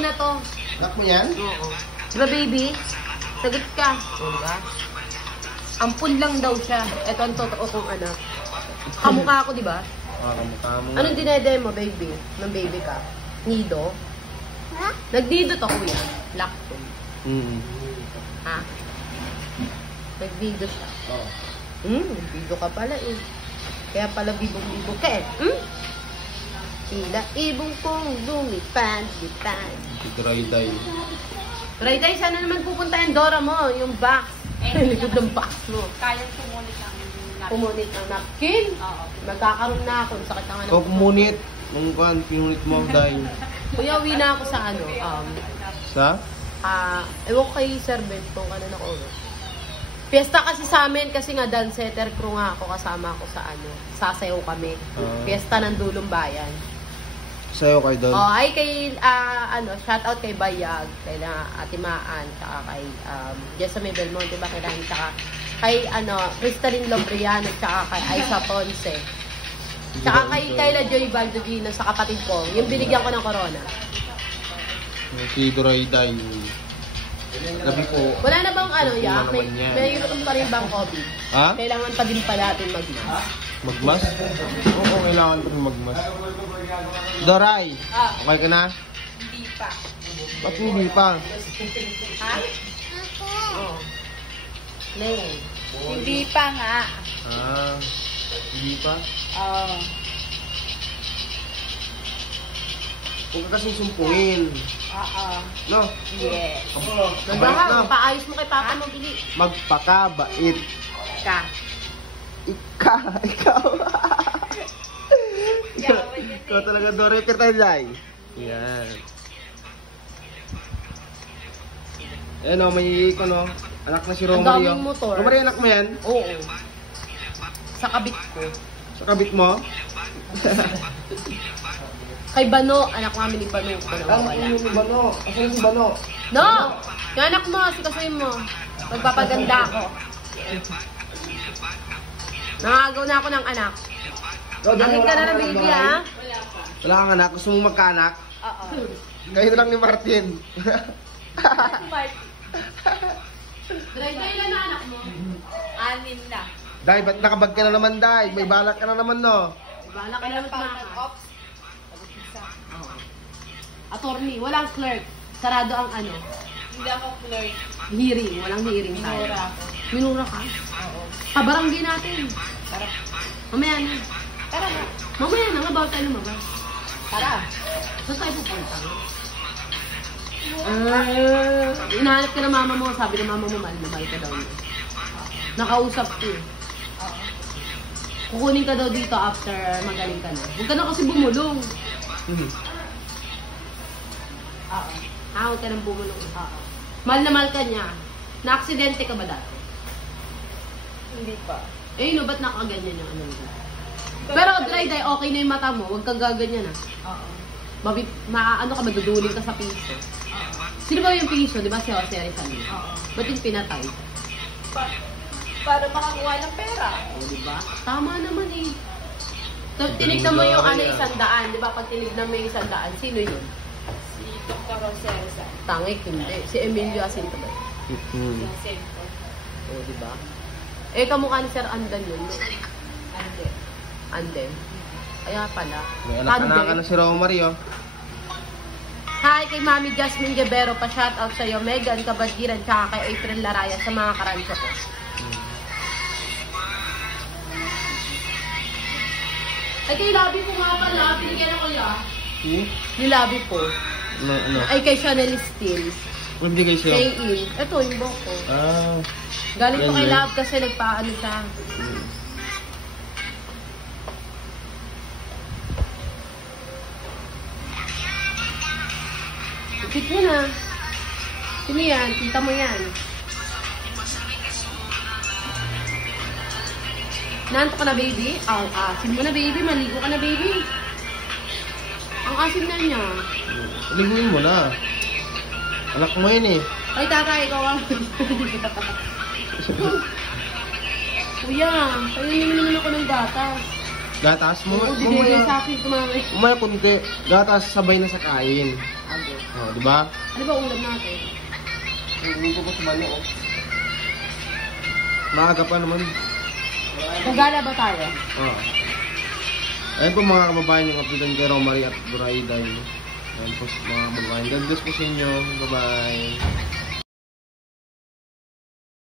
na to. Anak mo yan? Oo. Diba, baby? Sagot ka. O, diba? Ampun lang daw siya. Ito ang totoo kong anak. Kamukha ako, diba? Kamukha mo. Anong dinede mo, baby? Nang baby ka? Nido? Ha? Nagdido to, kuya. Lactum. Ha? Nagdido siya. Oo. Nagdido ka pala eh. Kaya pala bibong-bibong ka eh. Tila ibong kong lumipad. Rayday. Rayday, sana naman pupunta yung Dora mo, yung box. Likod ng box mo. Kayang pumunit ng napkin. Pumunit ng napkin? Oo. Magkakaroon na ako. Sakit ang anak Ikaw pumunit. Nung pinunit mo dahil. Kuya, uwi na ako sa ano. Sa? Ewan ko kay servant kung ano na ko. Fiesta kasi sa amin, kasi nga danceter crew nga ako, kasama ako sa ano. Sasayaw kami. Fiesta ng Dulong Bayan. Sayo kayo doon? Ay kay, shout out kay Bayag, kay Ate Maan, tsaka kay Jessamine Belmonte, diba, kay Dani, tsaka kay, Crystalline Lobriano, tsaka kay Aiza Ponce. Tsaka kay Kayla Joy Baldovino sa kapatid ko, yung binigyan ko ng corona. Si Rayday. Gabi po. Wala na bang mayroon pa rin bang COVID? Ha? Kailangan pa din pa natin mag-mask. Magmas? Oo, kailangan pa rin magmas. Doray! Okay ka na? Hindi pa. Ba't hindi pa? Ha? Oo. Nay. Hindi pa nga. Hindi pa? Oo. Huwag ka kasing sumpungin. Oo. No? Yes. Nagdahang, paayos mo kay Papa mo, Bili. Magpakabait. Ka. Ikaw. Ikaw talaga, Dory. Kita dyan. Yan. Ayan o, may anak na si Romario. Ang daming motor. Romario, anak mo yan? Oo. Sa kabit ko. Sa kabit mo? Kay Bano, anak namin ni Bano. Yung Bano. Asan si Bano? No! Yung anak mo, sikasayin mo. Magpapaganda ako. Nangagaw na ako ng anak. Angin ka na ng baby, ha? Wala kang anak. Gusto mong magkaanak? Oo. Kayo na lang ni Martin. Dry-dry lang na anak mo. 6 na. Day, ba't nakabag ka na naman, Day? May balak ka na naman, no? Bahala ka naman Pag mga. nag-ops, isa. Attorney, walang clerk. Sarado ang Hindi ako flirt. hearing. Walang hearing tayo. Minura ako. Minura ka? Oo. Pabarangay natin. Tara. Mamaya na. Tara na. Mamaya na nga, bawal tayo lumabas. Tara. Saan tayo pupunta? Hinahanap ka ng mama mo. Sabi ng mama mo, mahal na mahal ka daw niya. Nakausap ko eh. Oo. Kukunin ka daw dito after magaling ka na. Huwag ka na kasi bumulong. Oo. Huwag ka nang bumulong. Mahal na mahal ka niya. Na-aksidente ka ba dati? Hindi pa. No, ba't nakaganyan yung ano mo? Pero dry-dry, okay na yung mata mo. Huwag kang gaganyan ah. Oo. Ano ka, maduduling ka sa piso. Sino ba yung piso? Di ba si Jose Rizal? Oo. Ba't yung pinatay? Para makakuha ng pera. O, di ba? Tama naman eh. Tinignan mo yung 100, di ba? Pag tinignan mo yung 100, sino yun? Si Dr. Roselsa. Tangik, hindi. Si Emilio Jacinto ba? Yung cellphone. O, di ba? Kamukha ni Sir Andan yun. No? Ande. Anden. Kaya pala. May anak ka na si Romario. Hi kay Mami Jasmine Guevero, pa-shoutout sa'yo. Megan Kabadiran, tsaka kay April Laraya sa mga karansa ko. Ay, kay Labi po nga pala. Binigyan ako ya. Ni Labi po. Ano? Ay, kay Chanel Steele. Ano binigay sa'yo? Kay Il. Ito, yung buhok ko. Galing ko Yan kay yun. Lab kasi nagpaano siya. Ikit mo na. Sino yan? Kita mo yan. Nanto ka na, baby? Ang asim mo na, baby. Maligo ka na, baby. Ang asim na niya. Liguin mo na. Anak mo yun eh. Ay, tatay, ikaw ang... Kuya, payunin mo naman ako ng gatas. Gatas mo. Oo, binigay sa akin kumamay. Umaya kunti. Gatas sabay na sa kain. bago. Oh, di ba? Ano ba ulam natin? Hindi ko sa balo, oh. Maaga pa naman. Gagala ba tayo? Oo. Ayun po mga kababayan, yung kapitan kay Romary at Doraida. Ayun po mga kababayan. God bless po sa inyo. Bye-bye.